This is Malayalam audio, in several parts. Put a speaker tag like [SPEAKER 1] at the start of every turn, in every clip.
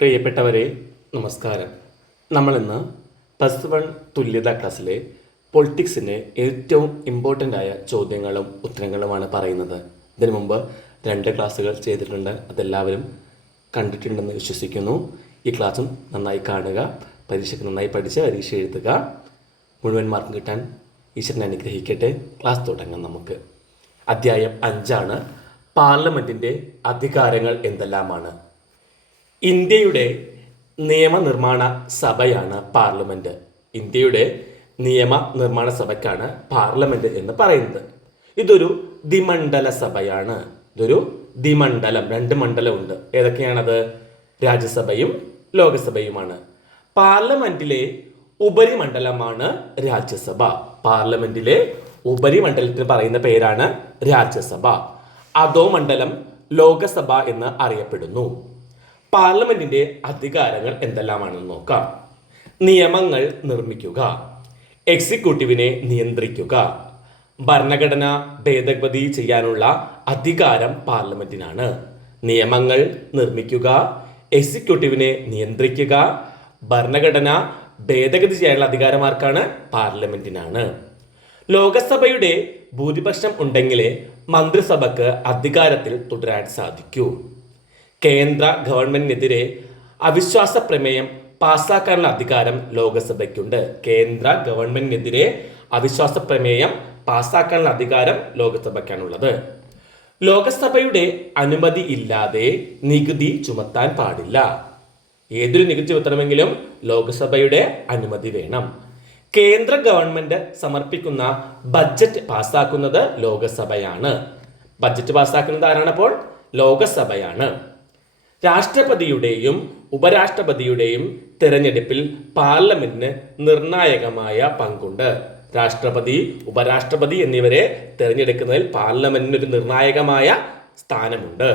[SPEAKER 1] പ്രിയപ്പെട്ടവരെ നമസ്കാരം. നമ്മളിന്ന് പ്ലസ് വൺ തുല്യതാ ക്ലാസ്സിലെ പൊളിറ്റിക്സിന്റെ ഏറ്റവും ഇമ്പോർട്ടന്റ് ആയ ചോദ്യങ്ങളും ഉത്തരങ്ങളുമാണ് പറയുന്നത്. ഇതിനു മുമ്പ് രണ്ട് ക്ലാസ്സുകൾ ചെയ്തിട്ടുണ്ട്. അതെല്ലാവരും കണ്ടിട്ടുണ്ടെന്ന് വിശ്വസിക്കുന്നു. ഈ ക്ലാസ്സും നന്നായി കാണുക പരീക്ഷയ്ക്ക് നന്നായി പഠിച്ച് പരീക്ഷ എഴുതുക. മുഴുവൻ മാർക്ക് കിട്ടാൻ ഈശ്വരനെ അനുഗ്രഹിക്കട്ടെ. ക്ലാസ് തുടങ്ങാം നമുക്ക്. അധ്യായം അഞ്ചാണ്. പാർലമെന്റിന്റെ അധികാരങ്ങൾ എന്തെല്ലാമാണ്? ഇന്ത്യയുടെ നിയമനിർമ്മാണ സഭയാണ് പാർലമെന്റ്. ഇന്ത്യയുടെ നിയമ നിർമ്മാണ സഭയ്ക്കാണ് പാർലമെന്റ് എന്ന് പറയുന്നത്. ഇതൊരു ദിമണ്ഡല സഭയാണ്. ഇതൊരു ദിമണ്ഡലം രണ്ട് മണ്ഡലമുണ്ട് ഏതൊക്കെയാണത്? രാജ്യസഭയും ലോകസഭയുമാണ്. പാർലമെന്റിലെ ഉപരിമണ്ഡലമാണ് രാജ്യസഭ. പാർലമെന്റിലെ ഉപരിമണ്ഡലത്തിന് പറയുന്ന പേരാണ് രാജ്യസഭ. അധോ മണ്ഡലം ലോകസഭ എന്ന് അറിയപ്പെടുന്നു. പാർലമെന്റിന്റെ അധികാരങ്ങൾ എന്തെല്ലാമാണെന്ന് നോക്കാം. നിയമങ്ങൾ നിർമ്മിക്കുക. എക്സിക്യൂട്ടീവിനെ നിയന്ത്രിക്കുക. ഭരണഘടന ഭേദഗതി ചെയ്യാനുള്ള അധികാരം പാർലമെന്റിനാണ്. നിയമങ്ങൾ നിർമ്മിക്കുക. എക്സിക്യൂട്ടീവിനെ നിയന്ത്രിക്കുക. ഭരണഘടന ഭേദഗതി ചെയ്യാനുള്ള അധികാരമാർക്കാണ് പാർലമെന്റിനാണ്. ലോകസഭയുടെ ഭൂരിപക്ഷം ഉണ്ടെങ്കിലേ മന്ത്രിസഭക്ക് അധികാരത്തിൽ തുടരാൻ സാധിക്കൂ. കേന്ദ്ര ഗവൺമെന്റിനെതിരെ അവിശ്വാസ പ്രമേയം പാസ്സാക്കാനുള്ള അധികാരം ലോകസഭയ്ക്കുണ്ട്. കേന്ദ്ര ഗവൺമെന്റിനെതിരെ അവിശ്വാസ പ്രമേയം പാസ്സാക്കാനുള്ള അധികാരം ലോകസഭയ്ക്കാണുള്ളത്. ലോകസഭയുടെ അനുമതി ഇല്ലാതെ നികുതി ചുമത്താൻ പാടില്ല. ഏതൊരു നികുതി ചുമത്തണമെങ്കിലും ലോകസഭയുടെ അനുമതി വേണം. കേന്ദ്ര ഗവൺമെന്റ് സമർപ്പിക്കുന്ന ബഡ്ജറ്റ് പാസ്സാക്കുന്നത് ലോകസഭയാണ്. ബഡ്ജറ്റ് പാസ്സാക്കുന്നത് ആരാണ് അപ്പോൾ? ലോകസഭയാണ്. രാഷ്ട്രപതിയുടെയും ഉപരാഷ്ട്രപതിയുടെയും തെരഞ്ഞെടുപ്പിൽ പാർലമെന്റിന് നിർണായകമായ പങ്കുണ്ട്. രാഷ്ട്രപതി ഉപരാഷ്ട്രപതി എന്നിവരെ തിരഞ്ഞെടുക്കുന്നതിൽ പാർലമെന്റിന് ഒരു നിർണായകമായ സ്ഥാനമുണ്ട്.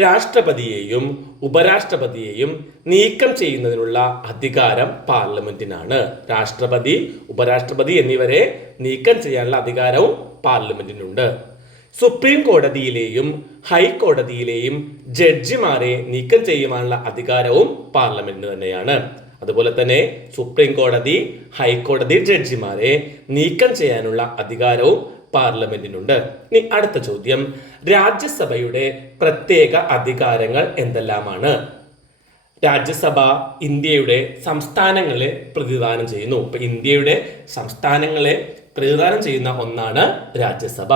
[SPEAKER 1] രാഷ്ട്രപതിയെയും ഉപരാഷ്ട്രപതിയെയും നീക്കം ചെയ്യുന്നതിനുള്ള അധികാരം പാർലമെന്റിനാണ്. രാഷ്ട്രപതി ഉപരാഷ്ട്രപതി എന്നിവരെ നീക്കം ചെയ്യാനുള്ള അധികാരവും പാർലമെന്റിനുണ്ട്. സുപ്രീം കോടതിയിലെയും ഹൈക്കോടതിയിലെയും ജഡ്ജിമാരെ നീക്കം ചെയ്യുവാനുള്ള അധികാരവും പാർലമെന്റിന് തന്നെയാണ്. അതുപോലെ തന്നെ സുപ്രീം കോടതി ഹൈക്കോടതി ജഡ്ജിമാരെ നീക്കം ചെയ്യാനുള്ള അധികാരവും പാർലമെന്റിനുണ്ട്. ഇനി അടുത്ത ചോദ്യം. രാജ്യസഭയുടെ പ്രത്യേക അധികാരങ്ങൾ എന്തെല്ലാമാണ്? രാജ്യസഭ ഇന്ത്യയുടെ സംസ്ഥാനങ്ങളെ പ്രതിദാനം ചെയ്യുന്നു. ഇന്ത്യയുടെ സംസ്ഥാനങ്ങളെ പ്രതിദാനം ചെയ്യുന്ന ഒന്നാണ് രാജ്യസഭ.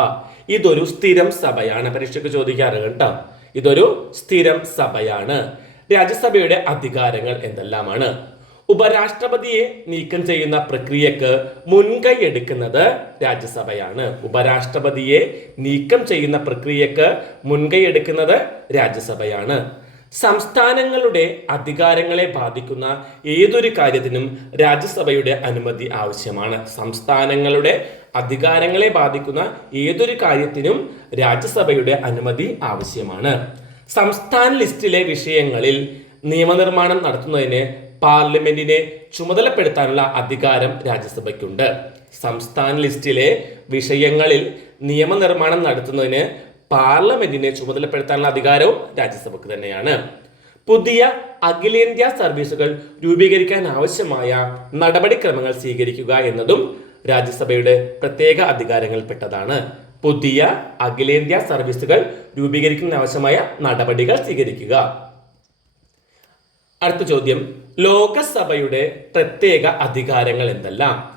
[SPEAKER 1] ഇതൊരു സ്ഥിരം സഭയാണ്. പരീക്ഷയ്ക്ക് ചോദിക്കാറ് കേട്ടോ. ഇതൊരു സ്ഥിരം സഭയാണ്. രാജ്യസഭയുടെ അധികാരങ്ങൾ എന്തെല്ലാമാണ്? ഉപരാഷ്ട്രപതിയെ നീക്കം ചെയ്യുന്ന പ്രക്രിയക്ക് മുൻകൈ എടുക്കുന്നത് രാജ്യസഭയാണ്. ഉപരാഷ്ട്രപതിയെ നീക്കം ചെയ്യുന്ന പ്രക്രിയക്ക് മുൻകൈ എടുക്കുന്നത് രാജ്യസഭയാണ്. സംസ്ഥാനങ്ങളുടെ അധികാരങ്ങളെ ബാധിക്കുന്ന ഏതൊരു കാര്യത്തിനും രാജ്യസഭയുടെ അനുമതി ആവശ്യമാണ്. സംസ്ഥാനങ്ങളുടെ അധികാരങ്ങളെ ബാധിക്കുന്ന ഏതൊരു കാര്യത്തിനും രാജ്യസഭയുടെ അനുമതി ആവശ്യമാണ്. സംസ്ഥാന ലിസ്റ്റിലെ വിഷയങ്ങളിൽ നിയമനിർമ്മാണം നടത്തുന്നതിന് പാർലമെന്റിനെ ചുമതലപ്പെടുത്താനുള്ള അധികാരം രാജ്യസഭയ്ക്കുണ്ട്. സംസ്ഥാന ലിസ്റ്റിലെ വിഷയങ്ങളിൽ നിയമനിർമ്മാണം നടത്തുന്നതിന് പാർലമെന്റിനെ ചുമതലപ്പെടുത്താനുള്ള അധികാരവും രാജ്യസഭയ്ക്ക് തന്നെയാണ്. പുതിയ അഖിലേന്ത്യാ സർവീസുകൾ രൂപീകരിക്കാൻ ആവശ്യമായ നടപടിക്രമങ്ങൾ സ്വീകരിക്കുക എന്നതും രാജ്യസഭയുടെ പ്രത്യേക അധികാരങ്ങളിൽപ്പെട്ടതാണ്. പുതിയ അഖിലേന്ത്യാ സർവീസുകൾ രൂപീകരിക്കുന്നതിന് ആവശ്യമായ നടപടികൾ സ്വീകരിക്കുക. അടുത്ത ചോദ്യം. ലോകസഭയുടെ പ്രത്യേക അധികാരങ്ങൾ എന്തെല്ലാം?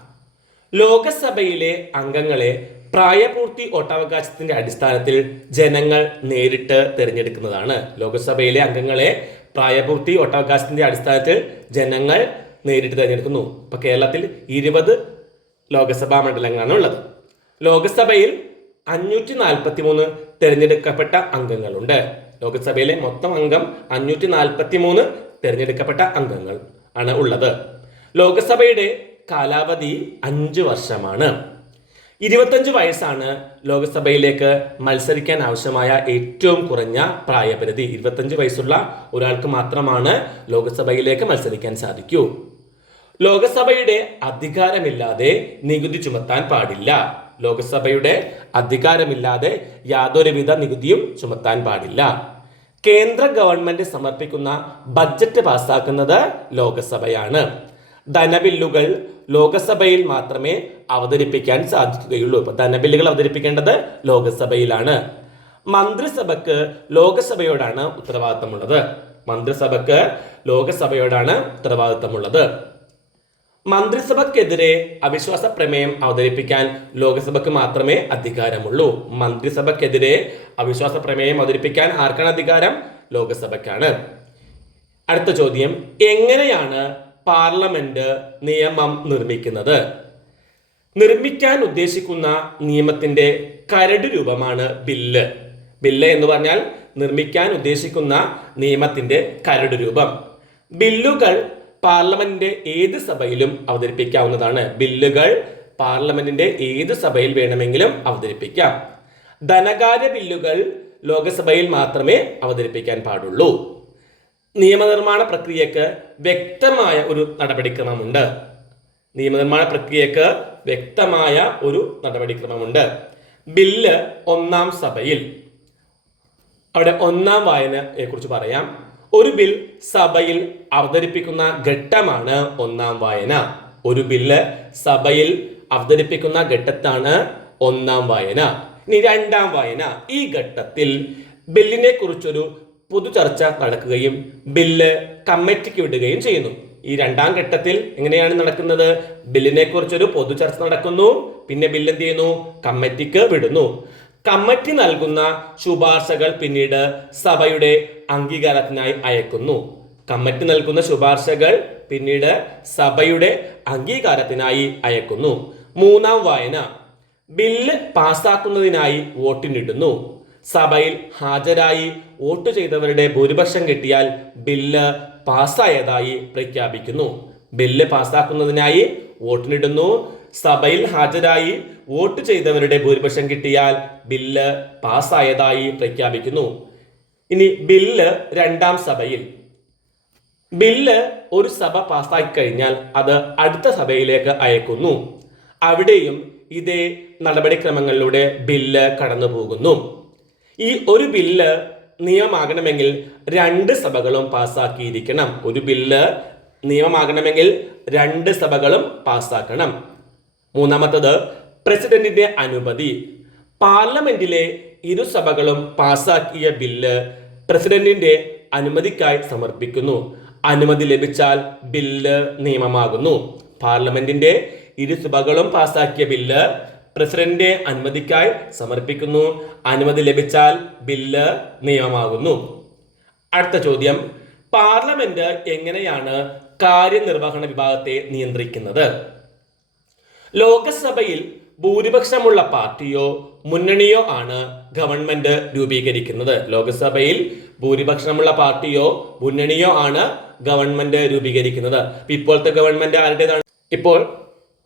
[SPEAKER 1] ലോകസഭയിലെ അംഗങ്ങളെ പ്രായപൂർത്തി വോട്ടവകാശത്തിന്റെ അടിസ്ഥാനത്തിൽ ജനങ്ങൾ നേരിട്ട് തിരഞ്ഞെടുക്കുന്നതാണ്. ലോകസഭയിലെ അംഗങ്ങളെ പ്രായപൂർത്തി വോട്ടവകാശത്തിന്റെ അടിസ്ഥാനത്തിൽ ജനങ്ങൾ നേരിട്ട് തിരഞ്ഞെടുക്കുന്നു. ഇപ്പൊ കേരളത്തിൽ ഇരുപത് ലോകസഭാ മണ്ഡലങ്ങളാണ് ഉള്ളത് ലോകസഭയിൽ അഞ്ഞൂറ്റി നാൽപ്പത്തി മൂന്ന് തിരഞ്ഞെടുക്കപ്പെട്ട അംഗങ്ങളുണ്ട്. ലോകസഭയിലെ മൊത്തം അംഗം അഞ്ഞൂറ്റി നാൽപ്പത്തി മൂന്ന് തിരഞ്ഞെടുക്കപ്പെട്ട അംഗങ്ങൾ ആണ് ഉള്ളത്. ലോകസഭയുടെ കാലാവധി അഞ്ച് വർഷമാണ്. ഇരുപത്തഞ്ച് വയസ്സാണ് ലോകസഭയിലേക്ക് മത്സരിക്കാൻ ആവശ്യമായ ഏറ്റവും കുറഞ്ഞ പ്രായപരിധി. ഇരുപത്തഞ്ച് വയസ്സുള്ള ഒരാൾക്ക് മാത്രമാണ് ലോകസഭയിലേക്ക് മത്സരിക്കാൻ സാധിക്കൂ. ലോകസഭയുടെ അധികാരമില്ലാതെ നികുതി ചുമത്താൻ പാടില്ല. ലോകസഭയുടെ അധികാരമില്ലാതെ യാതൊരുവിധ നികുതിയും ചുമത്താൻ പാടില്ല. കേന്ദ്ര ഗവൺമെന്റ് സമർപ്പിക്കുന്ന ബഡ്ജറ്റ് പാസ്സാക്കുന്നത് ലോകസഭയാണ്. ധനബില്ലുകൾ ലോകസഭയിൽ മാത്രമേ അവതരിപ്പിക്കാൻ സാധിക്കുകയുള്ളൂ. ഇപ്പൊ ധനബില്ലുകൾ അവതരിപ്പിക്കേണ്ടത് ലോകസഭയിലാണ്. മന്ത്രിസഭക്ക് ലോകസഭയോടാണ് ഉത്തരവാദിത്തമുള്ളത്. മന്ത്രിസഭക്ക് ലോകസഭയോടാണ് ഉത്തരവാദിത്തമുള്ളത്. മന്ത്രിസഭക്കെതിരെ അവിശ്വാസ പ്രമേയം അവതരിപ്പിക്കാൻ ലോകസഭയ്ക്ക് മാത്രമേ അധികാരമുള്ളൂ. മന്ത്രിസഭക്കെതിരെ അവിശ്വാസ പ്രമേയം അവതരിപ്പിക്കാൻ ആർക്കാണ് അധികാരം? ലോകസഭയ്ക്കാണ്. അടുത്ത ചോദ്യം. എങ്ങനെയാണ് പാർലമെന്റ് നിയമം നിർമ്മിക്കുന്നത്? നിർമ്മിക്കാൻ ഉദ്ദേശിക്കുന്ന നിയമത്തിന്റെ കരട് രൂപമാണ് ബില്ല്. ബില്ല് എന്ന് പറഞ്ഞാൽ നിർമ്മിക്കാൻ ഉദ്ദേശിക്കുന്ന നിയമത്തിന്റെ കരട് രൂപം. ബില്ലുകൾ പാർലമെന്റിന്റെ ഏത് സഭയിലും അവതരിപ്പിക്കാവുന്നതാണ് ബില്ലുകൾ. പാർലമെന്റിന്റെ ഏത് സഭയിൽ വേണമെങ്കിലും അവതരിപ്പിക്കാം. ധനകാര്യ ബില്ലുകൾ ലോകസഭയിൽ മാത്രമേ അവതരിപ്പിക്കാൻ പാടുള്ളൂ. നിയമനിർമ്മാണ പ്രക്രിയക്ക് വ്യക്തമായ ഒരു നടപടിക്രമമുണ്ട്. നിയമനിർമ്മാണ പ്രക്രിയക്ക് വ്യക്തമായ ഒരു നടപടിക്രമമുണ്ട്. ബില്ല് ഒന്നാം സഭയിൽ. അവിടെ ഒന്നാം വായനയെക്കുറിച്ച് പറയാം. ഒരു ബിൽ സഭയിൽ അവതരിപ്പിക്കുന്ന ഘട്ടമാണ് ഒന്നാം വായന. ഒരു ബില്ല് സഭയിൽ അവതരിപ്പിക്കുന്ന ഘട്ടത്താണ് ഒന്നാം വായന. ഇനി രണ്ടാം വായന. ഈ ഘട്ടത്തിൽ ബില്ലിനെ കുറിച്ചൊരു പൊതു ചർച്ച നടക്കുകയും ബില്ല് കമ്മിറ്റിക്ക് വിടുകയും ചെയ്യുന്നു. ഈ രണ്ടാം ഘട്ടത്തിൽ എങ്ങനെയാണ് നടക്കുന്നത്? ബില്ലിനെ കുറിച്ചൊരു പൊതു ചർച്ച നടക്കുന്നു. പിന്നെ ബില്ല് എന്ത് ചെയ്യുന്നു? കമ്മിറ്റിക്ക് വിടുന്നു. കമ്മിറ്റി നൽകുന്ന ശുപാർശകൾ പിന്നീട് സഭയുടെ അംഗീകാരത്തിനായി അയക്കുന്നു. കമ്മിറ്റി നൽകുന്ന ശുപാർശകൾ പിന്നീട് സഭയുടെ അംഗീകാരത്തിനായി അയക്കുന്നു. മൂന്നാം വായന. ബില്ല് പാസ്സാക്കുന്നതിനായി വോട്ടിനിടുന്നു. സഭയിൽ ഹാജരായി വോട്ട് ചെയ്തവരുടെ ഭൂരിപക്ഷം കിട്ടിയാൽ ബില്ല് പാസ്സായതായി പ്രഖ്യാപിക്കുന്നു. ബില്ല് പാസ്സാക്കുന്നതിനായി വോട്ടിനിടുന്നു. സഭയിൽ ഹാജരായി വോട്ട് ചെയ്തവരുടെ ഭൂരിപക്ഷം കിട്ടിയാൽ ബില്ല് പാസ്സായതായി പ്രഖ്യാപിക്കുന്നു. ഇനി ബില്ല് രണ്ടാം സഭയിൽ. ബില്ല് ഒരു സഭ പാസ്സാക്കി കഴിഞ്ഞാൽ അത് അടുത്ത സഭയിലേക്ക് അയക്കുന്നു. അവിടെയും ഇതേ നടപടിക്രമങ്ങളിലൂടെ ബില്ല് കടന്നു പോകുന്നു ഈ ഒരു ബില്ല് നിയമമാകണമെങ്കിൽ രണ്ട് സഭകളും പാസ്സാക്കിയിരിക്കണം. ഒരു ബില്ല് നിയമമാകണമെങ്കിൽ രണ്ട് സഭകളും പാസ്സാക്കണം. മൂന്നാമത്തത് പ്രസിഡന്റിന്റെ അനുമതി. പാർലമെന്റിലെ ഇരുസഭകളും പാസാക്കിയ ബില്ല് പ്രസിഡന്റിന്റെ അനുമതിക്കായി സമർപ്പിക്കുന്നു. അനുമതി ലഭിച്ചാൽ ബില്ല് നിയമമാകുന്നു. പാർലമെന്റിന്റെ ഇരുസഭകളും പാസാക്കിയ ബില്ല് പ്രസിഡന്റിന്റെ അനുമതിക്കായി സമർപ്പിക്കുന്നു. അനുമതി ലഭിച്ചാൽ ബില്ല് നിയമമാകുന്നു. അടുത്ത ചോദ്യം. പാർലമെന്റ് എങ്ങനെയാണ് കാര്യനിർവഹണ വിഭാഗത്തെ നിയന്ത്രിക്കുന്നത്? ലോകസഭയിൽ ഭൂരിപക്ഷമുള്ള പാർട്ടിയോ മുന്നണിയോ ആണ് ഗവൺമെന്റ് രൂപീകരിക്കുന്നത്. ലോകസഭയിൽ ഭൂരിപക്ഷമുള്ള പാർട്ടിയോ മുന്നണിയോ ആണ് ഗവൺമെന്റ് രൂപീകരിക്കുന്നത്. ഇപ്പോഴത്തെ ഗവൺമെന്റ് ആരുടേതാണ്? ഇപ്പോൾ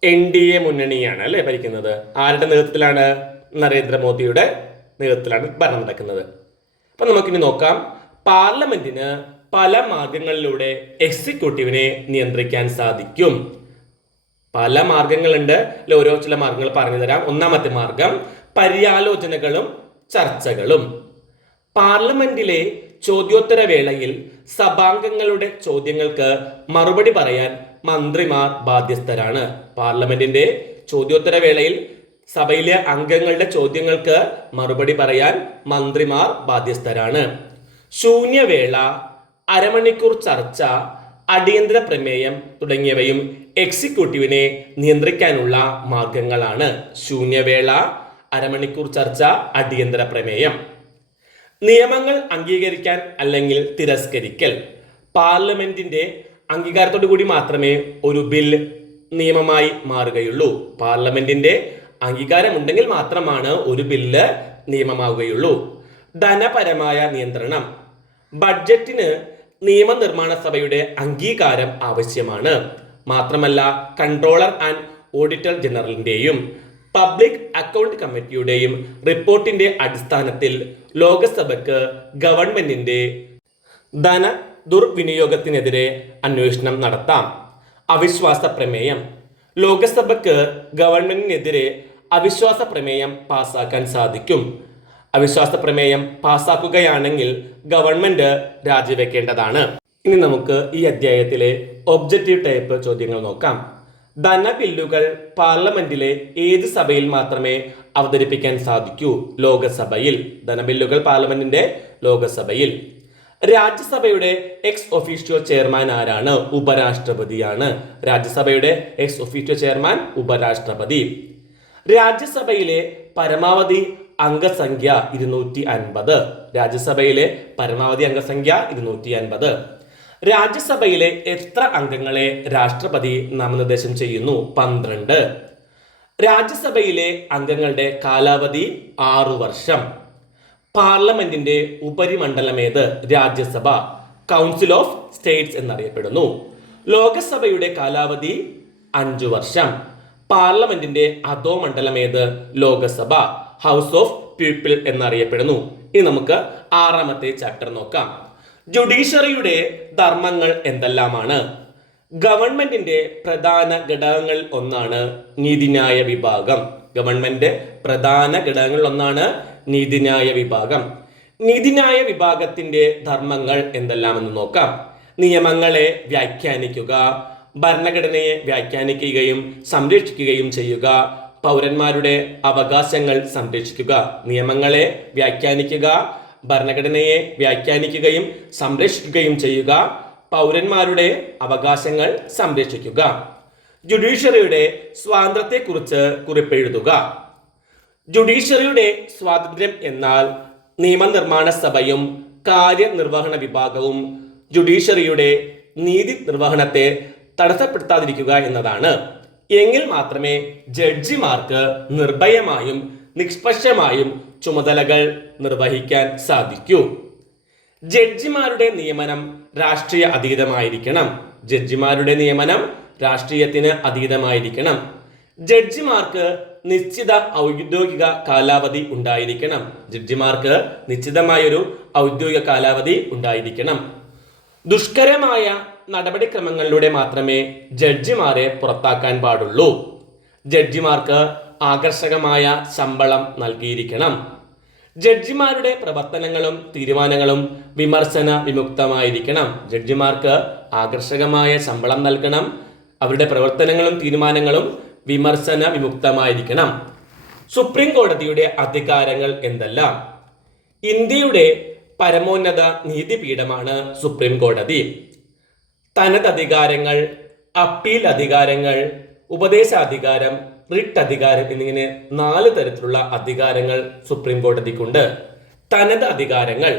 [SPEAKER 1] എൻ ഡി എ മുന്നണിയാണ് അല്ലെ ഭരിക്കുന്നത്. ആരുടെ നേതൃത്വത്തിലാണ്? നരേന്ദ്രമോദിയുടെ നേതൃത്വത്തിലാണ് ഭരണം നടക്കുന്നത്. അപ്പൊ നമുക്കിനി നോക്കാം. പാർലമെന്റിന് പല മാർഗങ്ങളിലൂടെ എക്സിക്യൂട്ടീവിനെ നിയന്ത്രിക്കാൻ സാധിക്കും. പല മാർഗങ്ങളുണ്ട്. അല്ലെ ഓരോ ചില മാർഗങ്ങൾ പറഞ്ഞു തരാം. ഒന്നാമത്തെ മാർഗം പര്യാലോചനകളും ചർച്ചകളും. പാർലമെന്റിലെ ചോദ്യോത്തര വേളയിൽ സഭാംഗങ്ങളുടെ ചോദ്യങ്ങൾക്ക് മറുപടി പറയാൻ മന്ത്രിമാർ ബാധ്യസ്ഥരാണ്. പാർലമെന്റിന്റെ ചോദ്യോത്തര വേളയിൽ സഭയിലെ അംഗങ്ങളുടെ ചോദ്യങ്ങൾക്ക് മറുപടി പറയാൻ മന്ത്രിമാർ ബാധ്യസ്ഥരാണ്. ശൂന്യവേള അരമണിക്കൂർ ചർച്ച അടിയന്തര പ്രമേയം തുടങ്ങിയവയും എക്സിക്യൂട്ടീവിനെ നിയന്ത്രിക്കാനുള്ള മാർഗങ്ങളാണ് ശൂന്യവേള അരമണിക്കൂർ ചർച്ച അടിയന്തര പ്രമേയം. നിയമങ്ങൾ അംഗീകരിക്കാൻ അല്ലെങ്കിൽ തിരസ്കരിക്കൽ. പാർലമെന്റിന്റെ അംഗീകാരത്തോടു കൂടി മാത്രമേ ഒരു ബിൽ നിയമമായി മാറുകയുള്ളൂ. പാർലമെന്റിന്റെ അംഗീകാരമുണ്ടെങ്കിൽ മാത്രമാണ് ഒരു ബില്ല് നിയമമാവുകയുള്ളൂ. ധനപരമായ നിയന്ത്രണം. ബഡ്ജറ്റിന് നിയമനിർമ്മാണ സഭയുടെ അംഗീകാരം ആവശ്യമാണ്. മാത്രമല്ല കൺട്രോളർ ആൻഡ് ഓഡിറ്റർ ജനറലിന്റെയും പബ്ലിക് അക്കൗണ്ട് കമ്മിറ്റിയുടെയും റിപ്പോർട്ടിന്റെ അടിസ്ഥാനത്തിൽ ലോകസഭയ്ക്ക് ഗവൺമെന്റിന്റെ ധന ദുർവിനിയോഗത്തിനെതിരെ അന്വേഷണം നടത്താം. അവിശ്വാസ പ്രമേയം. ലോകസഭയ്ക്ക് ഗവൺമെന്റിനെതിരെ അവിശ്വാസ പ്രമേയം പാസാക്കാൻ സാധിക്കും. അവിശ്വാസ പ്രമേയം പാസാക്കുകയാണെങ്കിൽ ഗവൺമെന്റ് രാജിവെക്കേണ്ടതാണ്. ഇനി നമുക്ക് ഈ അധ്യായത്തിലെ ഒബ്ജക്റ്റീവ് ടൈപ്പ് ചോദ്യങ്ങൾ നോക്കാം. ധനബില്ലുകൾ പാർലമെന്റിലെ ഏത് സഭയിൽ മാത്രമേ അവതരിപ്പിക്കാൻ സാധിക്കൂ? ലോകസഭയിൽ. ധനബില്ലുകൾ പാർലമെന്റിന്റെ ലോകസഭയിൽ. രാജ്യസഭയുടെ എക്സ് ഒഫീഷ്യോ ചെയർമാൻ ആരാണ്? ഉപരാഷ്ട്രപതിയാണ്. രാജ്യസഭയുടെ എക്സ് ഒഫീഷ്യോ ചെയർമാൻ ഉപരാഷ്ട്രപതി. രാജ്യസഭയിലെ പരമാവധി അംഗസംഖ്യ ഇരുന്നൂറ്റി അൻപത്. രാജ്യസഭയിലെ പരമാവധി അംഗസംഖ്യ ഇരുന്നൂറ്റി അൻപത്. രാജ്യസഭയിലെ എത്ര അംഗങ്ങളെ രാഷ്ട്രപതി നാമനിർദ്ദേശം ചെയ്യുന്നു? പന്ത്രണ്ട്. രാജ്യസഭയിലെ അംഗങ്ങളുടെ കാലാവധി ആറു വർഷം. പാർലമെന്റിന്റെ ഉപരിമണ്ഡലമേത്? രാജ്യസഭ. കൗൺസിൽ ഓഫ് സ്റ്റേറ്റ്സ് എന്നറിയപ്പെടുന്നു. ലോകസഭയുടെ കാലാവധി അഞ്ചു വർഷം. പാർലമെന്റിന്റെ അധോമണ്ഡലമേത് ലോകസഭ. ഹൗസ് ഓഫ് പീപ്പിൾ എന്നറിയപ്പെടുന്നു. ഇനി നമുക്ക് ആറാമത്തെ ചാപ്റ്റർ നോക്കാം. ജുഡീഷ്യറിയുടെ ധർമ്മങ്ങൾ എന്തെല്ലാമാണ്? ഗവൺമെന്റിന്റെ പ്രധാന ഘടകങ്ങൾ ഒന്നാണ് നീതിന്യായ വിഭാഗം. ഗവൺമെന്റ് പ്രധാന ഘടകങ്ങൾ ഒന്നാണ് നീതിന്യായ വിഭാഗം. നീതിന്യായ വിഭാഗത്തിന്റെ ധർമ്മങ്ങൾ എന്തെല്ലാമെന്ന് നോക്കാം. നിയമങ്ങളെ വ്യാഖ്യാനിക്കുക ഭരണഘടനയെ വ്യാഖ്യാനിക്കുകയും സംരക്ഷിക്കുകയും ചെയ്യുക പൗരന്മാരുടെ അവകാശങ്ങൾ സംരക്ഷിക്കുക നിയമങ്ങളെ വ്യാഖ്യാനിക്കുക ഭരണഘടനയെ വ്യാഖ്യാനിക്കുകയും സംരക്ഷിക്കുകയും ചെയ്യുക. പൗരന്മാരുടെ അവകാശങ്ങൾ സംരക്ഷിക്കുക. ജുഡീഷ്യറിയുടെ സ്വാതന്ത്ര്യത്തെക്കുറിച്ച് കുറിപ്പെഴുതുക. ജുഡീഷ്യറിയുടെ സ്വാതന്ത്ര്യം എന്നാൽ നിയമനിർമ്മാണ സഭയും കാര്യനിർവഹണ വിഭാഗവും ജുഡീഷ്യറിയുടെ നീതി നിർവഹണത്തെ തടസ്സപ്പെടുത്താതിരിക്കുക എന്നതാണ്. എങ്കിൽ മാത്രമേ ജഡ്ജിമാർക്ക് നിർഭയമായും നിഷ്പക്ഷമായും ചുമതലകൾ നിർവഹിക്കാൻ സാധിക്കൂ. ജഡ്ജിമാരുടെ നിയമനം രാഷ്ട്രീയ അതീതമായിരിക്കണം. ജഡ്ജിമാരുടെ നിയമനം രാഷ്ട്രീയത്തിന് അതീതമായിരിക്കണം. ജഡ്ജിമാർക്ക് നിശ്ചിത ഔദ്യോഗിക കാലാവധി ഉണ്ടായിരിക്കണം. ജഡ്ജിമാർക്ക് നിശ്ചിതമായൊരു ഔദ്യോഗിക കാലാവധി ഉണ്ടായിരിക്കണം. ദുഷ്കരമായ നടപടിക്രമങ്ങളിലൂടെ മാത്രമേ ജഡ്ജിമാരെ പുറത്താക്കാൻ പാടുള്ളൂ. ജഡ്ജിമാർക്ക് ആകർഷകമായ ശമ്പളം നൽകിയിരിക്കണം. ജഡ്ജിമാരുടെ പ്രവർത്തനങ്ങളും തീരുമാനങ്ങളും വിമർശന വിമുക്തമായിരിക്കണം. ജഡ്ജിമാർക്ക് ആകർഷകമായ ശമ്പളം നൽകണം. അവരുടെ പ്രവർത്തനങ്ങളും തീരുമാനങ്ങളും വിമർശന വിമുക്തമായിരിക്കണം. സുപ്രീം കോടതിയുടെ അധികാരങ്ങൾ എന്തെല്ലാം? ഇന്ത്യയുടെ പരമോന്നത നീതിപീഠമാണ് സുപ്രീം കോടതി. തനതധികാരങ്ങൾ അപ്പീൽ അധികാരങ്ങൾ ഉപദേശാധികാരം റിട്ട് അധികാരം എന്നിങ്ങനെ നാല് തരത്തിലുള്ള അധികാരങ്ങൾ സുപ്രീം കോടതിക്കുണ്ട്. തനത് അധികാരങ്ങൾ.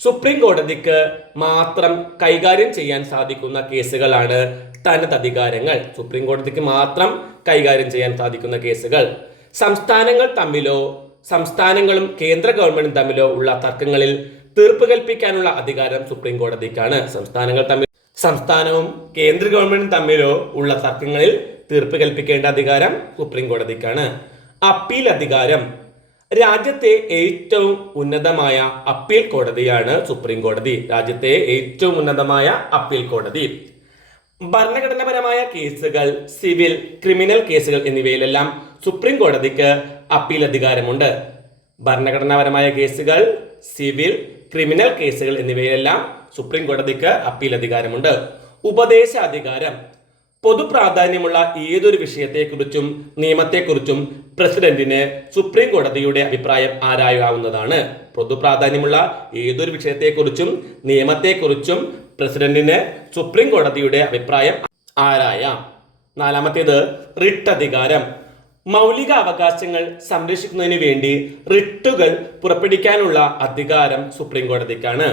[SPEAKER 1] സുപ്രീം കോടതിക്ക് മാത്രം കൈകാര്യം ചെയ്യാൻ സാധിക്കുന്ന കേസുകളാണ് തനത് അധികാരങ്ങൾ. സുപ്രീം കോടതിക്ക് മാത്രം കൈകാര്യം ചെയ്യാൻ സാധിക്കുന്ന കേസുകൾ. സംസ്ഥാനങ്ങൾ തമ്മിലോ സംസ്ഥാനങ്ങളും കേന്ദ്ര ഗവൺമെന്റും തമ്മിലോ ഉള്ള തർക്കങ്ങളിൽ തീർപ്പ് കൽപ്പിക്കാനുള്ള അധികാരം സുപ്രീം കോടതിക്കാണ്. സംസ്ഥാനങ്ങൾ തമ്മിൽ സംസ്ഥാനവും കേന്ദ്ര ഗവൺമെന്റും തമ്മിലോ ഉള്ള തർക്കങ്ങളിൽ തീർപ്പ് കൽപ്പിക്കേണ്ട അധികാരം സുപ്രീം കോടതിക്കാണ്. അപ്പീൽ അധികാരം. രാജ്യത്തെ ഏറ്റവും ഉന്നതമായ അപ്പീൽ കോടതിയാണ് സുപ്രീം കോടതി. രാജ്യത്തെ ഏറ്റവും ഉന്നതമായ അപ്പീൽ കോടതി. ഭരണഘടനാപരമായ കേസുകൾ സിവിൽ ക്രിമിനൽ കേസുകൾ എന്നിവയിലെല്ലാം സുപ്രീം കോടതിക്ക് അപ്പീൽ അധികാരമുണ്ട്. ഭരണഘടനാപരമായ കേസുകൾ സിവിൽ ക്രിമിനൽ കേസുകൾ എന്നിവയിലെല്ലാം സുപ്രീം കോടതിക്ക് അപ്പീൽ അധികാരമുണ്ട് ഉപദേശ അധികാരം പൊതു പ്രാധാന്യമുള്ള ഏതൊരു വിഷയത്തെക്കുറിച്ചും നിയമത്തെക്കുറിച്ചും പ്രസിഡന്റിന് സുപ്രീം കോടതിയുടെ അഭിപ്രായം ആരായാവുന്നതാണ്. പൊതു പ്രാധാന്യമുള്ള ഏതൊരു വിഷയത്തെക്കുറിച്ചും നിയമത്തെക്കുറിച്ചും പ്രസിഡന്റിന് സുപ്രീം കോടതിയുടെ അഭിപ്രായം ആരായാം. നാലാമത്തേത് റിട്ട് അധികാരം മൗലിക അവകാശങ്ങൾ സംരക്ഷിക്കുന്നതിന് വേണ്ടി റിട്ടുകൾ പുറപ്പെടുവിക്കാനുള്ള അധികാരം സുപ്രീം കോടതിക്കാണ്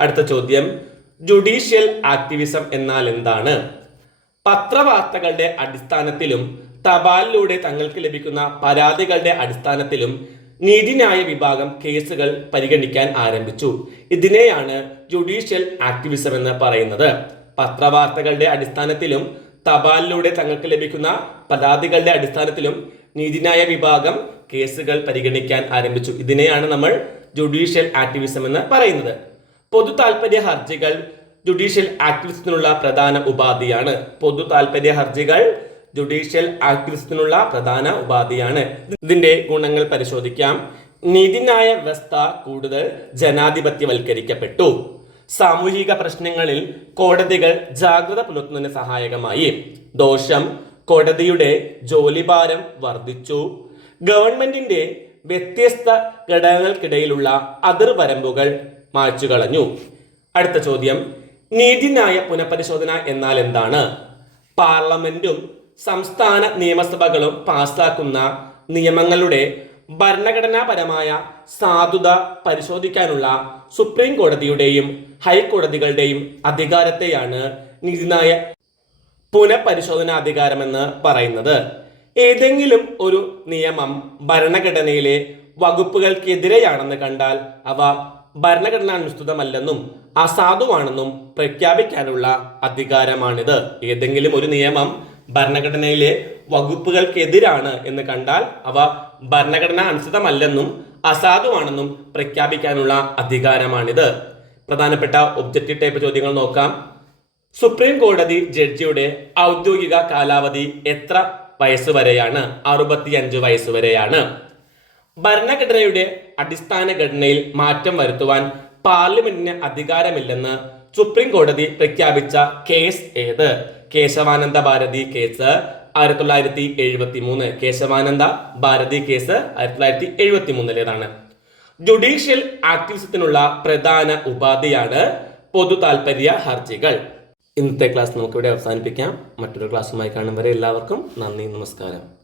[SPEAKER 1] അടുത്ത ചോദ്യം. ജുഡീഷ്യൽ ആക്ടിവിസം എന്നാൽ എന്താണ്? പത്രവാർത്തകളുടെ അടിസ്ഥാനത്തിലും തപാലിലൂടെ തങ്ങൾക്ക് ലഭിക്കുന്ന പരാതികളുടെ അടിസ്ഥാനത്തിലും നീതിന്യായ വിഭാഗം കേസുകൾ പരിഗണിക്കാൻ ആരംഭിച്ചു. ഇതിനെയാണ് ജുഡീഷ്യൽ ആക്ടിവിസം എന്ന് പറയുന്നത്. പത്രവാർത്തകളുടെ അടിസ്ഥാനത്തിലും തപാലിലൂടെ തങ്ങൾക്ക് ലഭിക്കുന്ന പരാതികളുടെ അടിസ്ഥാനത്തിലും നീതിന്യായ വിഭാഗം കേസുകൾ പരിഗണിക്കാൻ ആരംഭിച്ചു. ഇതിനെയാണ് നമ്മൾ ജുഡീഷ്യൽ ആക്ടിവിസം എന്ന് പറയുന്നത്. പൊതു താൽപര്യ ഹർജികൾ ജുഡീഷ്യൽ ആക്ടിവിസത്തിനുള്ള പ്രധാന ഉപാധിയാണ്. പൊതു താൽപര്യ ഹർജികൾ ജുഡീഷ്യൽ ആക്ടിവിസത്തിനുള്ള പ്രധാന ഉപാധിയാണ്. ഇതിന്റെ ഗുണങ്ങൾ പരിശോധിക്കാം. നീതിന്യായ വ്യവസ്ഥ കൂടുതൽ ജനാധിപത്യവൽക്കരിക്കപ്പെട്ടു. സാമൂഹിക പ്രശ്നങ്ങളിൽ കോടതികൾ ജാഗ്രത പുലർത്തുന്നതിന് സഹായകമായി. ദോഷം കോടതിയുടെ ജോലിഭാരം വർദ്ധിച്ചു. ഗവൺമെന്റിന്റെ വ്യത്യസ്ത ഘടകങ്ങൾക്കിടയിലുള്ള അതിർവരമ്പുകൾ മായ്ച്ചുകളഞ്ഞു. അടുത്ത ചോദ്യം. നീതിന്യായ പുനഃപരിശോധന എന്നാൽ എന്താണ്? പാർലമെന്റും സംസ്ഥാന നിയമസഭകളും പാസാക്കുന്ന നിയമങ്ങളുടെ ഭരണഘടനാപരമായ സാധുത പരിശോധിക്കാനുള്ള സുപ്രീം കോടതിയുടെയും ഹൈക്കോടതികളുടെയും അധികാരത്തെയാണ് നീതിന്യായ പുനഃപരിശോധനാ അധികാരമെന്ന് പറയുന്നത്. ഏതെങ്കിലും ഒരു നിയമം ഭരണഘടനയിലെ വകുപ്പുകൾക്കെതിരെയാണെന്ന് കണ്ടാൽ അവ ഭരണഘടനാനുസൃതമല്ലെന്നും അസാധുവാണെന്നും പ്രഖ്യാപിക്കാനുള്ള അധികാരമാണിത്. ഏതെങ്കിലും ഒരു നിയമം ഭരണഘടനയിലെ വകുപ്പുകൾക്കെതിരാണ് എന്ന് കണ്ടാൽ അവ ഭരണഘടനാ അനുസൃതമല്ലെന്നും അസാധുവാണെന്നും പ്രഖ്യാപിക്കാനുള്ള അധികാരമാണിത്. പ്രധാനപ്പെട്ട ഒബ്ജക്റ്റീവ് ടൈപ്പ് ചോദ്യങ്ങൾ നോക്കാം. സുപ്രീം കോടതി ജഡ്ജിയുടെ ഔദ്യോഗിക കാലാവധി എത്ര വയസ്സ് വരെയാണ്? അറുപത്തിയഞ്ച് വയസ്സ് വരെയാണ്. ഭരണഘടനയുടെ അടിസ്ഥാന ഘടനയിൽ മാറ്റം വരുത്തുവാൻ പാർലമെന്റിന് അധികാരമില്ലെന്ന് സുപ്രീം കോടതി പ്രഖ്യാപിച്ച കേസ് ഏത്? കേശവാനന്ദ ഭാരതി കേസ് ആയിരത്തി തൊള്ളായിരത്തി എഴുപത്തി മൂന്ന് കേശവാനന്ദ ഭാരതി കേസ് ആയിരത്തി തൊള്ളായിരത്തി എഴുപത്തി മൂന്നിലേതാണ് ജുഡീഷ്യൽ ആക്ടിവിസത്തിനുള്ള പ്രധാന ഉപാധിയാണ് പൊതു താൽപര്യ ഹർജികൾ. ഇന്നത്തെ ക്ലാസ് നമുക്കിവിടെ അവസാനിപ്പിക്കാം. മറ്റൊരു ക്ലാസ്സുമായി കാണും വരെ എല്ലാവർക്കും നന്ദി നമസ്കാരം.